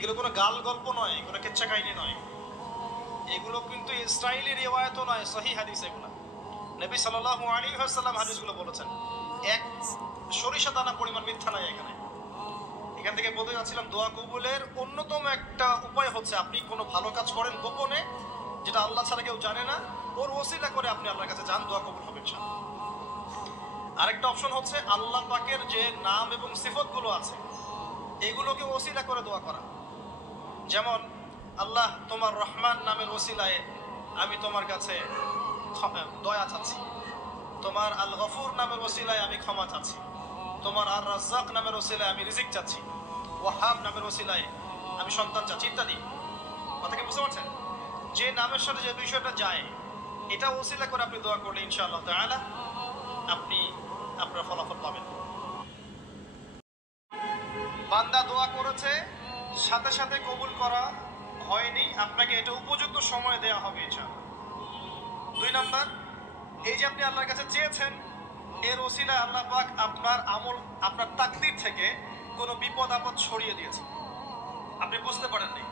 এগুলো কোনো গাল গল্প নয়, কোনো কেচ্ছা কাহিনী নয়, এগুলো কিন্তু ইসরাইলি রিওয়ায়াতও নয়, সহিহ হাদিস এগুলো। নবী সাল্লাল্লাহু আলাইহি ওয়াসাল্লাম হাদিসগুলো বলেছেন, এক সরিষা দানা পরিমাণ মিথ্যা নাই এখানে। এখান থেকে বলতে যাচ্ছিলাম, দোয়া কবুলের অন্যতম একটা উপায় হচ্ছে আপনি কোনো ভালো কাজ করেন গোপনে, যেটা আল্লাহ ছাড়া কেউ জানে না, ওর ওসিলা করে আপনি আল্লাহর কাছে যান, দোয়া কবুল হবে ইনশাআল্লাহ। আরেকটা অপশন হচ্ছে আল্লাহ পাকের যে নাম এবং সিফাতগুলো আছে এগুলোকে ওসিলা করে দোয়া করা। যেমন আল্লাহ তোমার রহমান নামের ওসিলায় আমি তোমার কাছে দয়া চাচ্ছি, তোমার আল গফুর নামের ওসিলায় আমি ক্ষমা চাচ্ছি, তোমার আর রাজ্জাক নামের ওসিলায় আমি রিজিক চাচ্ছি, ওয়াহাব নামের ওসিলায় আমি সন্তান চাচ্ছি, ইত্যাদি। কথা কি বুঝতে পারছেন? যে নামের সাথে যে বিষয়টা যায় এটা ওসিলা করে আপনি দোয়া করলে ইনশাআল্লাহ তাআলা আপনি আপনার ফলাফল পাবেন। বান্দা দোয়া করেছে, সাথে সাথে কবুল করা হয়নি, আপনাকে এটা উপযুক্ত সময় দেওয়া হবে ইনশাআল্লাহ। 2 নাম্বার, এই যে আপনি আল্লাহর কাছে চেয়েছেন, এর ওসিলায় আল্লাহ পাক আপনার আমল, আপনার তাকদীর থেকে কোনো বিপদ আপদ সরিয়ে দিয়েছে, আপনি বুঝতে পারেননি।